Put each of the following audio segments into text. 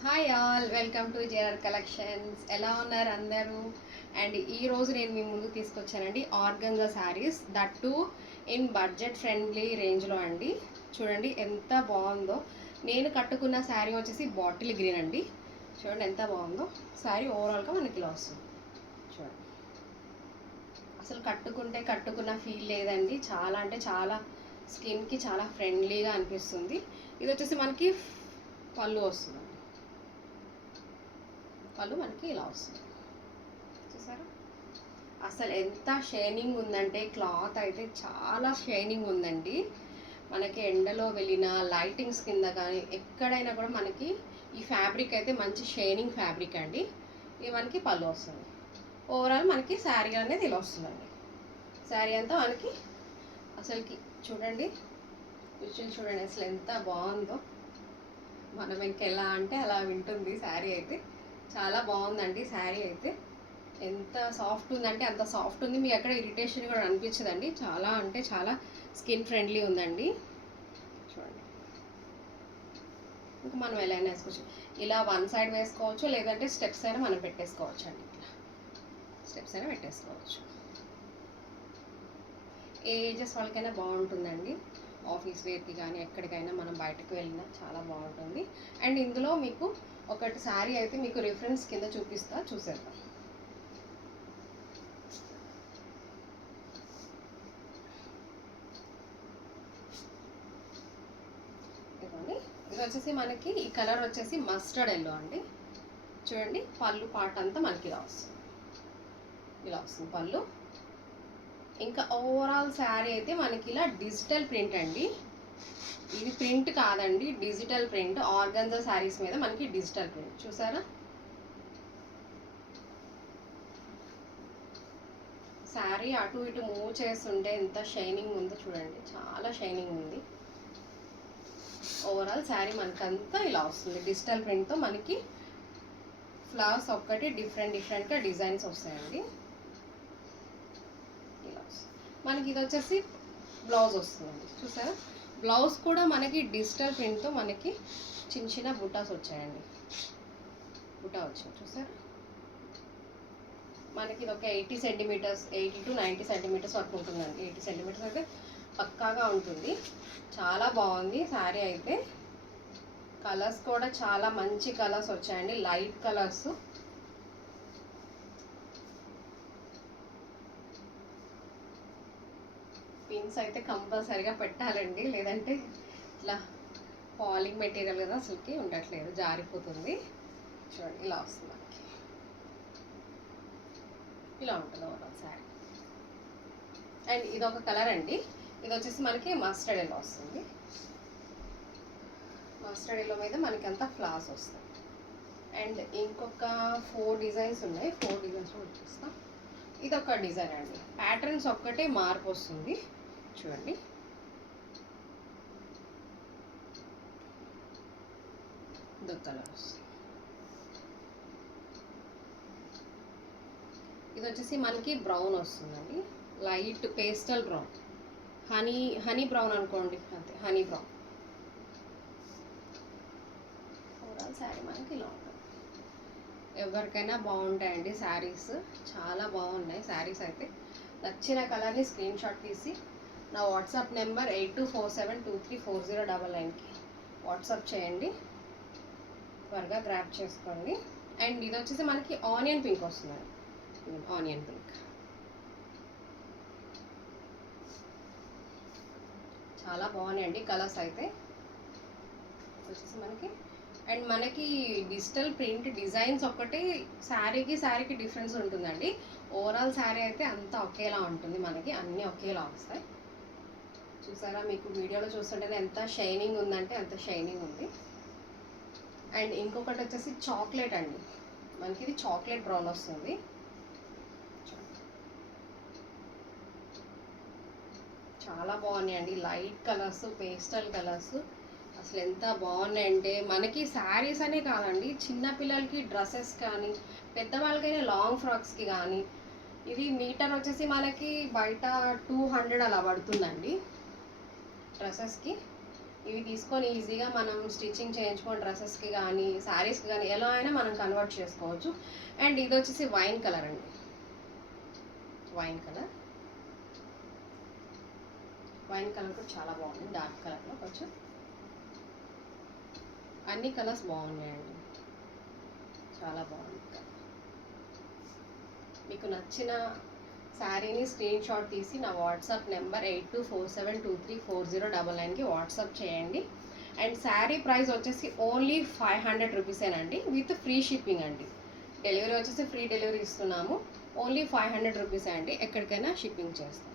Hi all, welcome to JR collections. ఎలా ఉన్నారు అందరూ? అండ్ ఈరోజు నేను మీ ముందు తీసుకొచ్చానండి organza saris, that too in budget friendly రేంజ్లో అండి. చూడండి ఎంత బాగుందో. నేను కట్టుకున్న శారీ వచ్చేసి బాటిల్ గ్రీన్ అండి. చూడండి ఎంత బాగుందో శారీ. ఓవరాల్గా మనకి ఇలా వస్తుంది. చూడండి అసలు కట్టుకున్న ఫీల్ లేదండి. చాలా అంటే చాలా స్కిన్కి చాలా ఫ్రెండ్లీగా అనిపిస్తుంది. ఇది వచ్చేసి మనకి పళ్ళు వస్తుంది. పళ్ళు మనకి ఇలా వస్తుంది. చూసారా అసలు ఎంత షైనింగ్ ఉందంటే, క్లాత్ అయితే చాలా షైనింగ్ ఉందండి. మనకి ఎండలో వెళ్ళిన లైటింగ్స్ కింద కానీ ఎక్కడైనా కూడా మనకి ఈ ఫ్యాబ్రిక్ అయితే మంచి షైనింగ్ ఫ్యాబ్రిక్ అండి. ఇది మనకి పళ్ళు వస్తుంది. ఓవరాల్ మనకి శారీ అనేది ఇలా వస్తుందండి. శారీ అంతా మనకి అసలుకి చూడండి, విజువల్ చూడండి అసలు ఎంత బాగుందో. మనం ఇంకెలా అంటే అలా వింటుంది శారీ అయితే. చాలా బాగుందండి శారీ అయితే. ఎంత సాఫ్ట్ ఉందంటే అంత సాఫ్ట్ ఉంది. మీకు ఎక్కడ ఇరిటేషన్ కూడా అనిపించదండి. చాలా అంటే చాలా స్కిన్ ఫ్రెండ్లీ ఉందండి. చూడండి ఇంకా మనం ఎలా అయినా వేసుకోవచ్చు. ఇలా వన్ సైడ్ వేసుకోవచ్చు, లేదంటే స్టెప్స్ అయినా మనం పెట్టేసుకోవచ్చు అండి. ఇట్లా స్టెప్స్ అయినా పెట్టేసుకోవచ్చు. ఏ ఏజెస్ వాళ్ళకైనా బాగుంటుందండి. ఆఫీస్ వేర్కి కానీ ఎక్కడికైనా మనం బయటకు వెళ్ళినా చాలా బాగుంటుంది. అండ్ ఇందులో మీకు ఒకటి శారీ అయితే మీకు రిఫరెన్స్ కింద చూపిస్తా, చూసేద్దాం. ఇదిగోండి, ఇది వచ్చేసి మనకి ఈ కలర్ వచ్చేసి మస్టర్డ్ ఎల్లో అండి. చూడండి పళ్ళు పార్ట్ అంతా మనకి ఇలా వస్తుంది. ఇలా వస్తుంది పళ్ళు. ఇంకా ఓవరాల్ శారీ అయితే మనకి ఇలా డిజిటల్ ప్రింట్ అండి. ఇది ప్రింట్ కాదండి, డిజిటల్ ప్రింట్. ఆర్గంజా శారీస్ మీద మనకి డిజిటల్ ప్రింట్ చూసారా. శారీ అటు ఇటు మూవ్ చేస్తుంటే ఎంత షైనింగ్ ఉందో చూడండి. చాలా షైనింగ్ ఉంది. ఓవరాల్ శారీ మనకంతా ఇలా వస్తుంది. డిజిటల్ ప్రింట్తో మనకి ఫ్లవర్స్ ఒక్కటి డిఫరెంట్గా డిజైన్స్ వస్తాయండి. ఇలా వస్తుంది మనకి. ఇది వచ్చేసి బ్లౌజ్ వస్తుందండి. చూసారా బ్లౌజ్ కూడా మనకి డిజిటల్ ప్రింట్తో మనకి చిన్న చిన్న బుటాస్ వచ్చాయండి. బుటా వచ్చింది చూసారా. మనకి ఇది ఒక 80 సెంటీమీటర్స్, 80 to 90 సెంటీమీటర్స్ వరకు ఉంటుందండి. 80 సెంటీమీటర్స్ అయితే పక్కాగా ఉంటుంది. చాలా బాగుంది శారీ అయితే. కలర్స్ కూడా చాలా మంచి కలర్స్ వచ్చాయండి, లైట్ కలర్స్. పిన్స్ అయితే కంపల్సరీగా పెట్టాలండి, లేదంటే ఇట్లా ఫాలింగ్ మెటీరియల్ కదా అసలుకి ఉండట్లేదు, జారిపోతుంది. చూడండి ఇలా వస్తుంది మనకి. ఇలా ఉంటుంది ఓవరాల్ శారీ. అండ్ ఇది ఒక కలర్ అండి. ఇది వచ్చేసి మనకి మస్టర్డ్ ఎల్లో వస్తుంది. మస్టర్డ్ ఎల్లో మీద మనకి అంతా ఫ్లవర్స్ వస్తాయి. అండ్ ఇంకొక 4 డిజైన్స్ ఉన్నాయి. 4 డిజైన్స్ కూడా చూస్తాం. ఇది ఒక డిజైన్ అండి. ప్యాటర్న్స్ ఒక్కటే మార్పు వస్తుంది. చూడండి ఇదొక కలర్ వస్తుంది. ఇది వచ్చేసి మనకి బ్రౌన్ వస్తుందండి, light pastel brown. Honey brown అనుకోండి, అంతే హనీ బ్రౌన్. ఓవరాల్ శారీ మనకి ఇలా ఉంటుంది. ఎవరికైనా బాగుంటాయండి శారీస్, చాలా బాగున్నాయి శారీస్ అయితే. నచ్చిన కలర్ని స్క్రీన్ షాట్ తీసి నా వాట్సాప్ నెంబర్ 8247234099కి వాట్సాప్ చేయండి. త్వరగా గ్రాప్ చేసుకోండి. అండ్ ఇది వచ్చేసి మనకి ఆనియన్ పింక్ వస్తుందండి. ఆనియన్ పింక్ చాలా బాగున్నాయండి కలర్స్ అయితే. వచ్చేసి మనకి అండ్ మనకి డిజిటల్ ప్రింట్ డిజైన్స్ ఒక్కటి శారీకి డిఫరెన్స్ ఉంటుందండి. ఓవరాల్ శారీ అయితే అంతా ఒకేలా ఉంటుంది. మనకి అన్నీ ఒకేలా వస్తాయి. చూసారా, మీకు వీడియోలో చూస్తుంటే ఎంత షైనింగ్ ఉందంటే అంత షైనింగ్ ఉంది. అండ్ ఇంకొకటి వచ్చేసి చాక్లెట్ అండి. మనకి ఇది చాక్లెట్ బ్రౌన్ వస్తుంది. చాలా బాగున్నాయండి, లైట్ కలర్స్, పేస్టల్ కలర్స్. అసలు ఎంత బాగున్నాయంటే మనకి శారీస్ అనే కాదండి, చిన్నపిల్లలకి డ్రెస్సెస్ కానీ పెద్దవాళ్ళకైనా లాంగ్ ఫ్రాక్స్కి కానీ. ఇది మీటర్ వచ్చేసి మనకి బయట 200 అలా పడుతుందండి డ్రెస్సెస్కి. ఇవి తీసుకొని ఈజీగా మనం స్టిచ్చింగ్ చేయించుకొని డ్రెస్సెస్కి కానీ శారీస్కి కానీ ఎలా అయినా మనం కన్వర్ట్ చేసుకోవచ్చు. అండ్ ఇది వచ్చేసి వైన్ కలర్ అండి, వైన్ కలర్ కూడా చాలా బాగుంది, డార్క్ కలర్లో కొంచెం. అన్ని కలర్స్ బాగున్నాయండి, చాలా బాగుంది. మీకు నచ్చిన శారీని స్క్రీన్ షాట్ తీసి నా వాట్సాప్ నెంబర్ 8247234099కి వాట్సాప్ చేయండి. అండ్ శారీ ప్రైస్ వచ్చేసి ఓన్లీ 500 రూపీసేనండి, విత్ ఫ్రీ షిప్పింగ్ అండి. డెలివరీ వచ్చేసి ఫ్రీ డెలివరీ ఇస్తున్నాము. ఓన్లీ 500 రూపీసే అండి, ఎక్కడికైనా షిప్పింగ్ చేస్తాం.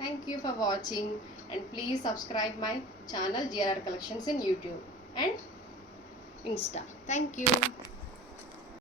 Thank you for watching and please subscribe my channel GRR Collections in YouTube and Insta. Thank you.